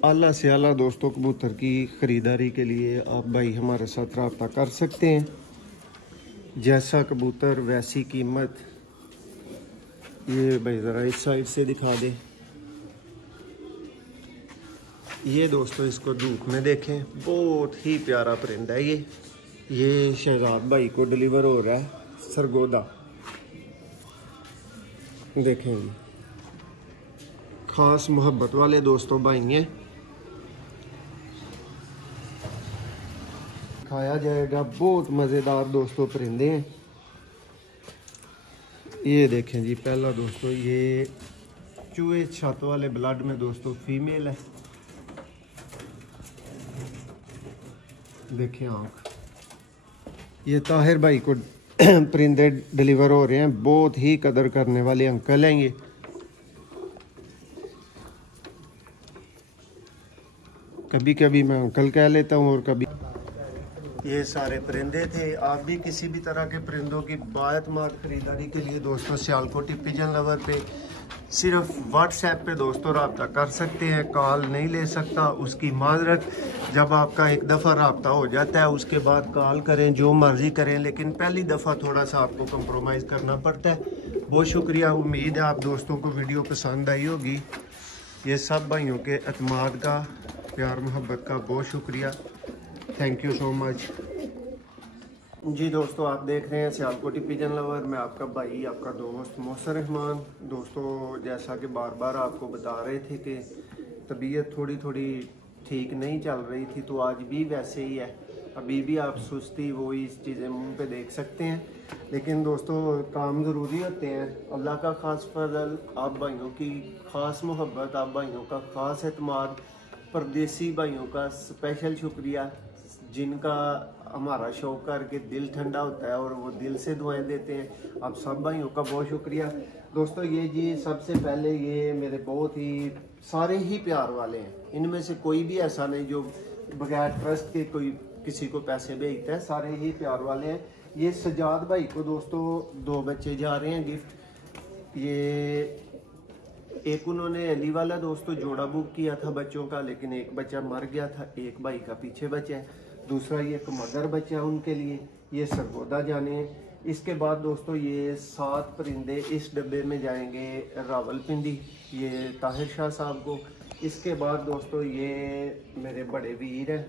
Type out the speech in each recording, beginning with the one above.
आला से आला दोस्तों कबूतर की ख़रीदारी के लिए आप भाई हमारे साथ रब्ता कर सकते हैं। जैसा कबूतर वैसी कीमत। ये भाई ज़रा इस साइड से दिखा दे। ये दोस्तों इसको धूप में देखें, बहुत ही प्यारा परिंदा है ये शहजाद भाई को डिलीवर हो रहा है सरगोदा। देखें जी, ख़ास मोहब्बत वाले दोस्तों भाई हैं। खाया जाएगा, बहुत मज़ेदार दोस्तों परिंदे हैं। ये देखें जी, पहला दोस्तों ये चूहे छत वाले ब्लड में दोस्तों फीमेल है। देखें आँख। ये ताहिर भाई को परिंदे डिलीवर हो रहे हैं, बहुत ही कदर करने वाले अंकल हैं ये। कभी कभी मैं अंकल कह लेता हूँ और कभी। ये सारे परिंदे थे। आप भी किसी भी तरह के परिंदों की बाएतमाद खरीदारी के लिए दोस्तों सियालकोटी पिजन लवर पे सिर्फ व्हाट्सएप पे दोस्तों रब्ता कर सकते हैं। कॉल नहीं ले सकता, उसकी माजरत। जब आपका एक दफ़ा रब्ता हो जाता है उसके बाद कॉल करें, जो मर्ज़ी करें, लेकिन पहली दफ़ा थोड़ा सा आपको कंप्रोमाइज़ करना पड़ता है। बहुत शुक्रिया। उम्मीद है आप दोस्तों को वीडियो पसंद आई होगी। ये सब भाइयों के एतमाद का, प्यार मोहब्बत का बहुत शुक्रिया। थैंक यू सो मच जी। दोस्तों आप देख रहे हैं सियालकोटी पिजन लवर। मैं आपका भाई, आपका दोस्त मोहसिन रहमान। दोस्तों जैसा कि बार बार आपको बता रहे थे कि तबीयत थोड़ी थोड़ी ठीक नहीं चल रही थी, तो आज भी वैसे ही है। अभी भी आप सुस्ती वो इस चीज़ें मुंह पे देख सकते हैं, लेकिन दोस्तों काम ज़रूरी होते हैं। अल्लाह का ख़ास फजल, आप भाइयों की ख़ास मोहब्बत, आप भाइयों का ख़ास एतमाद, परदेसी भाइयों का स्पेशल शुक्रिया, जिनका हमारा शौक करके दिल ठंडा होता है और वो दिल से दुआएं देते हैं। आप सब भाइयों का बहुत शुक्रिया। दोस्तों ये जी सबसे पहले ये मेरे बहुत ही सारे ही प्यार वाले हैं। इनमें से कोई भी ऐसा नहीं जो बगैर ट्रस्ट के कोई किसी को पैसे भेजता है, सारे ही प्यार वाले हैं। ये सजाद भाई को दोस्तों 2 बच्चे जा रहे हैं गिफ्ट। ये एक उन्होंने अली वाला दोस्तों जोड़ा बुक किया था बच्चों का, लेकिन एक बच्चा मर गया था, एक भाई का पीछे बचा है। दूसरा ये एक मगर बच्चा है उनके लिए, ये सरगोदा जाने हैं। इसके बाद दोस्तों ये 7 परिंदे इस डब्बे में जाएंगे रावलपिंडी, ये ताहिर शाह साहब को। इसके बाद दोस्तों ये मेरे बड़े वीर हैं,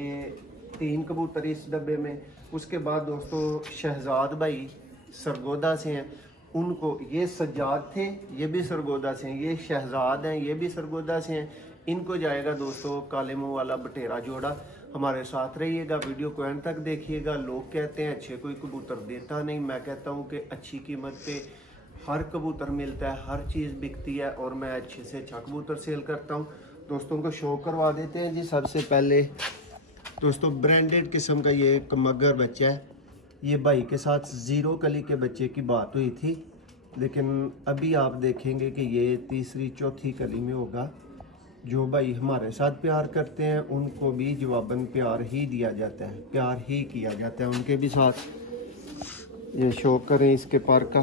ये 3 कबूतर इस डब्बे में। उसके बाद दोस्तों शहजाद भाई सरगोदा से हैं, उनको, ये सज्जाद थे, ये भी सरगोदा से हैं। ये शहजाद हैं, ये भी सरगोदा से हैं। इनको जाएगा दोस्तों काले मुंह वाला बटेरा जोड़ा। हमारे साथ रहिएगा, वीडियो को एंड तक देखिएगा। लोग कहते हैं अच्छे कोई कबूतर देता नहीं, मैं कहता हूँ कि अच्छी कीमत पे हर कबूतर मिलता है, हर चीज़ बिकती है, और मैं अच्छे से अच्छा कबूतर सेल करता हूँ। दोस्तों को शो करवा देते हैं जी। सबसे पहले दोस्तों ब्रांडेड किस्म का ये एक मगर बच्चा है। ये भाई के साथ 0 कली के बच्चे की बात हुई थी, लेकिन अभी आप देखेंगे कि ये 3री 4थी कली में होगा। जो भाई हमारे साथ प्यार करते हैं उनको भी जवाबन प्यार ही दिया जाता है, प्यार ही किया जाता है उनके भी साथ। ये शौक करें इसके पर का,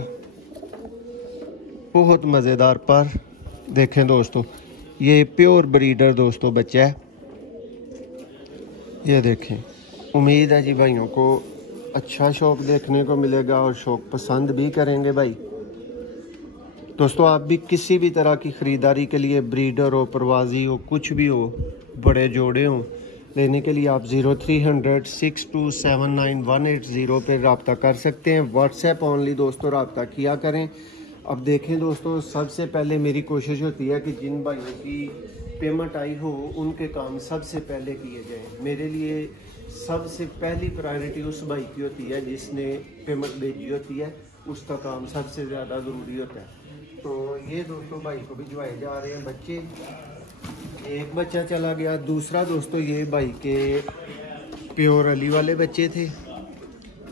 बहुत मज़ेदार पर। देखें दोस्तों ये प्योर ब्रीडर दोस्तों बच्चा है। ये देखें। उम्मीद है जी भाइयों को अच्छा शौक देखने को मिलेगा और शौक पसंद भी करेंगे भाई। दोस्तों आप भी किसी भी तरह की ख़रीदारी के लिए, ब्रीडर हो, प्रवासी हो, कुछ भी हो, बड़े जोड़े हों, लेने के लिए आप 0300 6279180 पे रब्ता कर सकते हैं। व्हाट्सएप ओनली दोस्तों रब्ता किया करें। अब देखें दोस्तों, सबसे पहले मेरी कोशिश होती है कि जिन भाइयों की पेमेंट आई हो उनके काम सबसे पहले किए जाएँ। मेरे लिए सबसे पहली प्रायोरिटी उस भाई की होती है जिसने पेमेंट भेजी होती है, उसका काम सबसे ज़्यादा ज़रूरी होता है। तो ये दोस्तों भाई को भिजवाए जा रहे हैं बच्चे। एक बच्चा चला गया। दूसरा दोस्तों ये भाई के प्योर अली वाले बच्चे थे।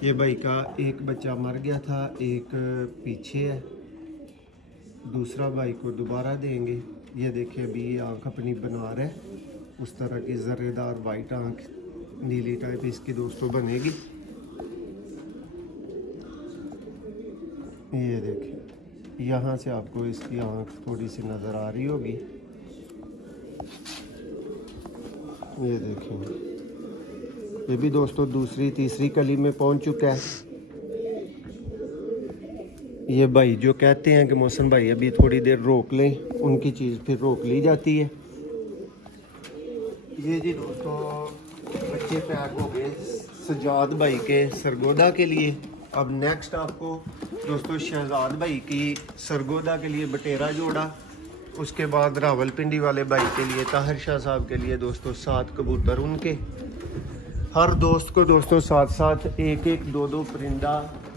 ये भाई का एक बच्चा मर गया था, एक पीछे है, दूसरा भाई को दोबारा देंगे। ये देखिए अभी आँख अपनी बना रहे, उस तरह की ज़र्रेदार वाइट आँख, नीली टाइप इसकी दोस्तों बनेगी। ये देखिए यहाँ से आपको इसकी आँख थोड़ी सी नज़र आ रही होगी। ये देखें, ये भी दोस्तों दूसरी तीसरी कली में पहुंच चुका है। ये भाई जो कहते हैं कि मौसम भाई अभी थोड़ी देर रोक लें, उनकी चीज़ फिर रोक ली जाती है। ये जी दोस्तों बच्चे पैक हो गए सजाद भाई के सरगोदा के लिए। अब नेक्स्ट आपको दोस्तों शहजाद भाई की सरगोदा के लिए बटेरा जोड़ा, उसके बाद रावलपिंडी वाले भाई के लिए ताहिर शाह साहब के लिए दोस्तों 7 कबूतर उनके। हर दोस्त को दोस्तों साथ साथ एक एक दो दो परिंदा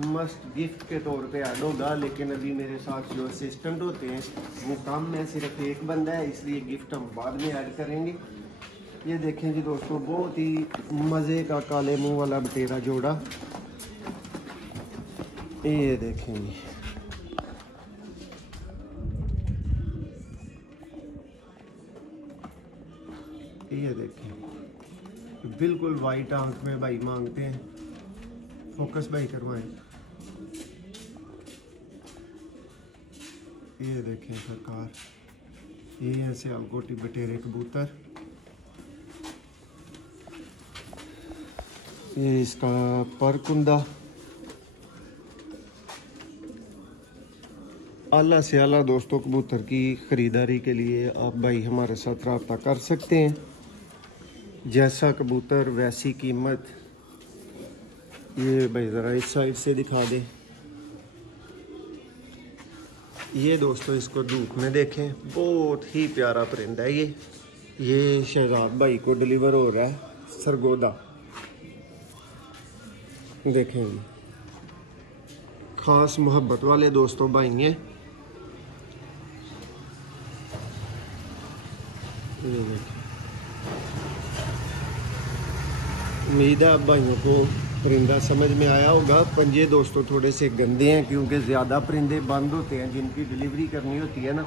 मस्ट गिफ्ट के तौर पे ऐड होगा, लेकिन अभी मेरे साथ जो असिस्टेंट होते हैं वो काम में सिर्फ एक बंदा है, इसलिए गिफ्ट हम बाद में ऐड करेंगे। ये देखें जी दोस्तों बहुत ही मज़े का काले मुंह वाला बटेरा जोड़ा। ये देखें जी, ये देखें बिल्कुल वाइट आंख में भाई मांगते हैं। फोकस भाई करवाएं। ये देखें सरकार, ये है सियालकोटी बटेरे कबूतर। ये इसका पर कुंदा। आला से आला दोस्तों कबूतर की ख़रीदारी के लिए आप भाई हमारे साथ रब्ता कर सकते हैं। जैसा कबूतर वैसी कीमत। ये भाई ज़रा इस साइड से दिखा दे। ये दोस्तों इसको धूप में देखें, बहुत ही प्यारा परिंदा है ये शहजाद भाई को डिलीवर हो रहा है सरगोदा। देखें जी, ख़ास मोहब्बत वाले दोस्तों भाई हैं। ये देखें, उम्मीद है आप भाइयों को परिंदा समझ में आया होगा। पंजे दोस्तों थोड़े से गंदे हैं क्योंकि ज़्यादा परिंदे बंद होते हैं, जिनकी डिलीवरी करनी होती है ना,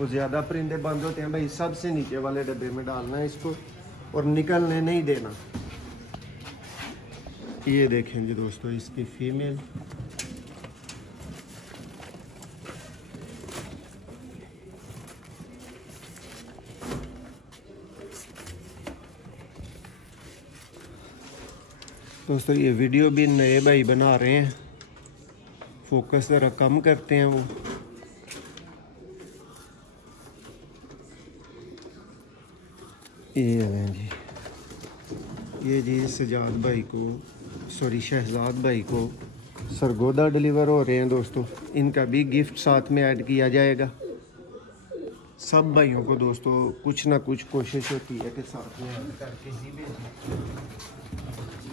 वो ज़्यादा परिंदे बंद होते हैं। भाई सबसे नीचे वाले डब्बे में डालना है इसको और निकलने नहीं देना। ये देखें जी दोस्तों इसकी फीमेल। दोस्तों ये वीडियो भी नए भाई बना रहे हैं, फोकस ज़रा कम करते हैं वो। ये है जी, ये जी सजाद भाई को शहजाद भाई को सरगोदा डिलीवर हो रहे हैं दोस्तों। इनका भी गिफ्ट साथ में ऐड किया जाएगा। सब भाइयों को दोस्तों कुछ ना कुछ कोशिश होती है कि साथ में ऐड करके ही भेजें।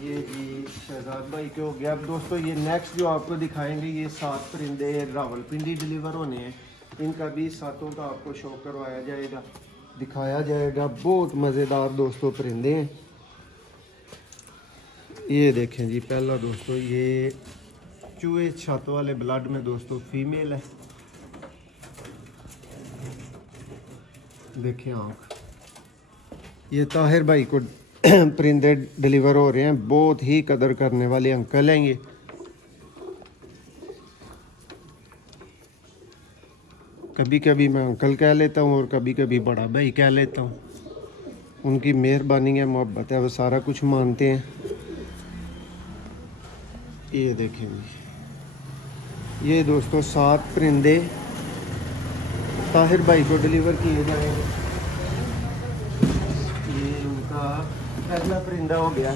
ये जी शहजाद भाई के हो गया। अब दोस्तों ये नेक्स्ट जो आपको दिखाएंगे, ये 7 परिंदे रावलपिंडी डिलीवर होने हैं। इनका भी सातों का आपको शो करवाया जाएगा, दिखाया जाएगा। बहुत मज़ेदार दोस्तों परिंदे हैं। ये देखें जी, पहला दोस्तों ये चूहे छत वाले ब्लड में दोस्तों फीमेल है। देखें आँख। ये ताहिर भाई को परिंदे डिलीवर हो रहे हैं, बहुत ही कदर करने वाले अंकल हैं ये। कभी कभी मैं अंकल कह लेता हूँ और कभी कभी बड़ा भाई कह लेता हूँ। उनकी मेहरबानी है, मोहब्बत है, वो सारा कुछ मानते हैं। ये देखें जी, ये दोस्तों 7 परिंदे ताहिर भाई को डिलीवर किए जाएंगे। ये उनका पहला परिंदा हो गया।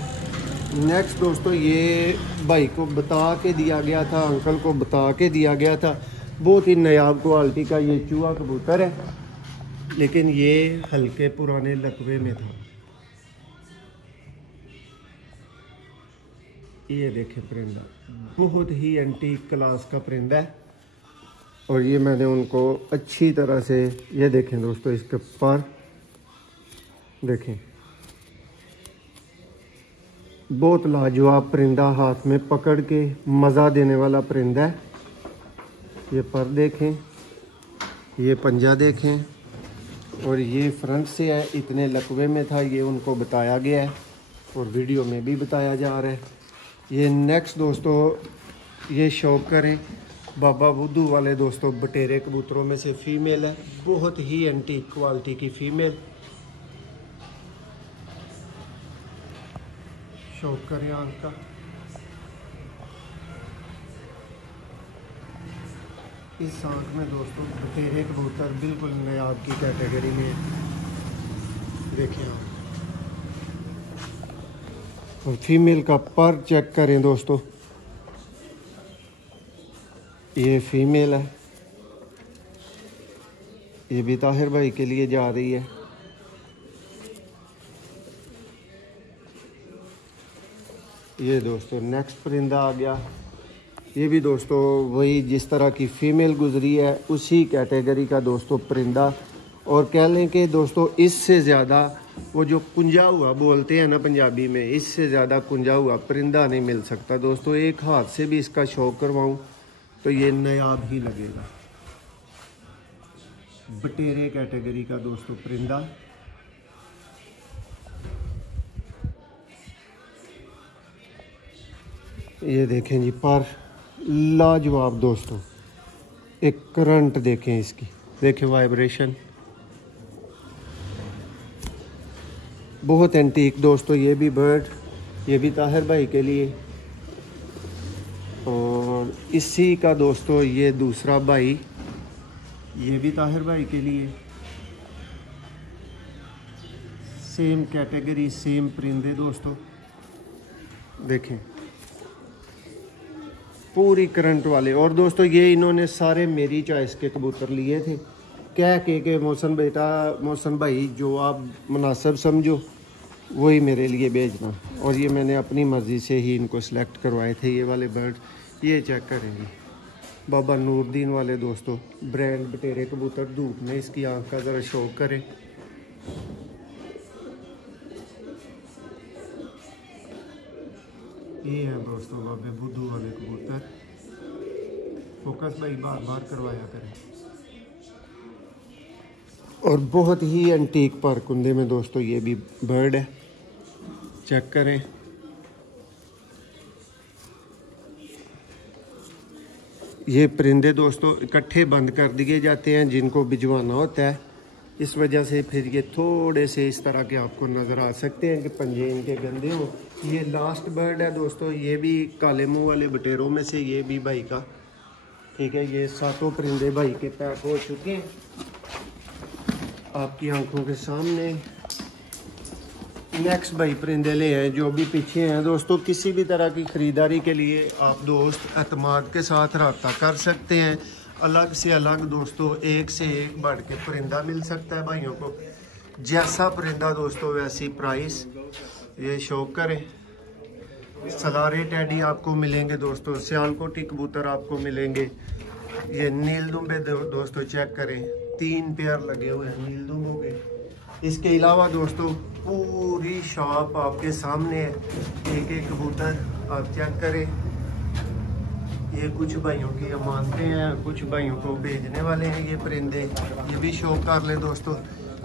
नेक्स्ट दोस्तों ये भाई को बता के दिया गया था, अंकल को बता के दिया गया था। बहुत ही नायाब क्वालिटी का ये चूहा कबूतर है, लेकिन ये हल्के पुराने लकवे में था। ये देखें परिंदा, बहुत ही एंटीक क्लास का परिंदा है। और ये मैंने उनको अच्छी तरह से, ये देखें दोस्तों इसके पर देखें, बहुत लाजवाब परिंदा, हाथ में पकड़ के मज़ा देने वाला परिंदा है। ये पर देखें, ये पंजा देखें, और ये फ्रंट से है, इतने लकवे में था, ये उनको बताया गया है और वीडियो में भी बताया जा रहा है। ये नेक्स्ट दोस्तों ये शौक करें बाबा बुद्धू वाले दोस्तों बटेरे कबूतरों में से फीमेल है, बहुत ही एंटीक क्वालिटी की फीमेल। शौक करें आंख का। इस आंख में दोस्तों बटेरे कबूतर बिल्कुल नायाब की कैटेगरी में देखें आप। और फीमेल का पर चेक करें दोस्तों, ये फीमेल है, ये भी ताहिर भाई के लिए जा रही है। ये दोस्तों नेक्स्ट परिंदा आ गया। ये भी दोस्तों वही जिस तरह की फ़ीमेल गुजरी है उसी कैटेगरी का दोस्तों परिंदा। और कह लें कि दोस्तों इससे ज़्यादा वो जो कुंजा हुआ बोलते हैं ना पंजाबी में, इससे ज़्यादा कुंजा हुआ परिंदा नहीं मिल सकता दोस्तों। एक हाथ से भी इसका शौक करवाऊँ तो ये नायाब ही लगेगा। बटेरे कैटेगरी का दोस्तों परिंदा। ये देखें जी पर लाजवाब दोस्तों, एक करंट देखें इसकी, देखें वाइब्रेशन बहुत एंटीक दोस्तों। ये भी बर्ड, ये भी ताहिर भाई के लिए। और इसी का दोस्तों ये दूसरा भाई, ये भी ताहिर भाई के लिए। सेम कैटेगरी सेम परिंदे दोस्तों, देखें पूरी करंट वाले। और दोस्तों ये इन्होंने सारे मेरी चॉइस के कबूतर लिए थे, कह के मोहसन बेटा, मोहसन भाई जो आप मुनासिब समझो वही मेरे लिए भेजना। और ये मैंने अपनी मर्ज़ी से ही इनको सिलेक्ट करवाए थे ये वाले बर्ड। ये चेक करेंगे बाबा नूरदीन वाले दोस्तों, ब्रांड बटेरे कबूतर। धूप में इसकी आंख का ज़रा शौक करें। ये है दोस्तों बाबे बुद्धू वाले कबूतर। फोकस भाई बार बार करवाया करें। और बहुत ही एंटीक पर कुंदे में दोस्तों ये भी बर्ड है, चेक करें। ये परिंदे दोस्तों इकट्ठे बंद कर दिए जाते हैं जिनको भिजवाना होता है, इस वजह से फिर ये थोड़े से इस तरह के आपको नज़र आ सकते हैं कि पंजे इनके गंदे हो। ये लास्ट बर्ड है दोस्तों, ये भी काले मुंह वाले बटेरों में से, ये भी भाई का, ठीक है। ये सातों परिंदे भाई के पैक हो चुके हैं आपकी आंखों के सामने। नेक्स्ट भाई परिंदे ले हैं जो भी पीछे हैं दोस्तों। किसी भी तरह की ख़रीदारी के लिए आप दोस्त एतमाद के साथ रब्ता कर सकते हैं। अलग से अलग दोस्तों एक से एक बढ़ के परिंदा मिल सकता है भाइयों को। जैसा परिंदा दोस्तों वैसी प्राइस। ये शौक करें। सलारे टैडी आपको मिलेंगे दोस्तों, सियालकोटी कबूतर आपको मिलेंगे। ये नील दुम्बे दोस्तों चेक करें, 3 पेयर लगे हुए हैं नील दुम्बों के। इसके अलावा दोस्तों पूरी शॉप आपके सामने है, एक एक कबूतर आप चेक करें। ये कुछ भाइयों की अमानतें हैं, कुछ भाइयों को भेजने वाले हैं ये परिंदे। ये भी शो कर लें दोस्तों।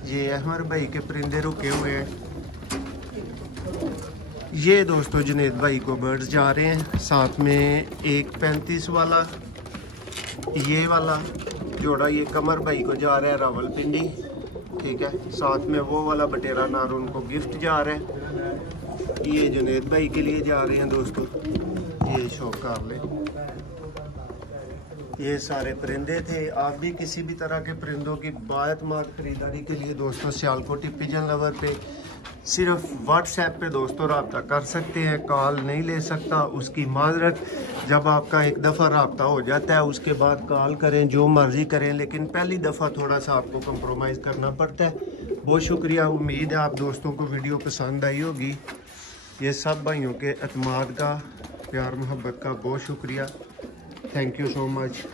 ये अहमर भाई के परिंदे रुके हुए हैं। ये दोस्तों जुनेद भाई को बर्ड्स जा रहे हैं, साथ में एक 35 वाला ये वाला जोड़ा ये कमर भाई को जा रहा है रावलपिंडी, ठीक है। साथ में वो वाला बटेरा नार उनको गिफ्ट जा रहा है। ये जुनेद भाई के लिए जा रहे हैं दोस्तों। ये शो कर ले। ये सारे परिंदे थे। आप भी किसी भी तरह के परिंदों की बाएतमाद खरीदारी के लिए दोस्तों सियालकोटी पिजन लवर पे सिर्फ व्हाट्सएप पे दोस्तों रब्ता कर सकते हैं, कॉल नहीं ले सकता। उसकी माजरत, जब आपका एक दफ़ा रब्ता हो जाता है उसके बाद कॉल करें, जो मर्ज़ी करें, लेकिन पहली दफ़ा थोड़ा सा आपको कंप्रोमाइज़ करना पड़ता है। बहुत शुक्रिया। उम्मीद है आप दोस्तों को वीडियो पसंद आई होगी। ये सब भाइयों के एतमाद का, प्यार मोहब्बत का बहुत शुक्रिया। Thank you so much.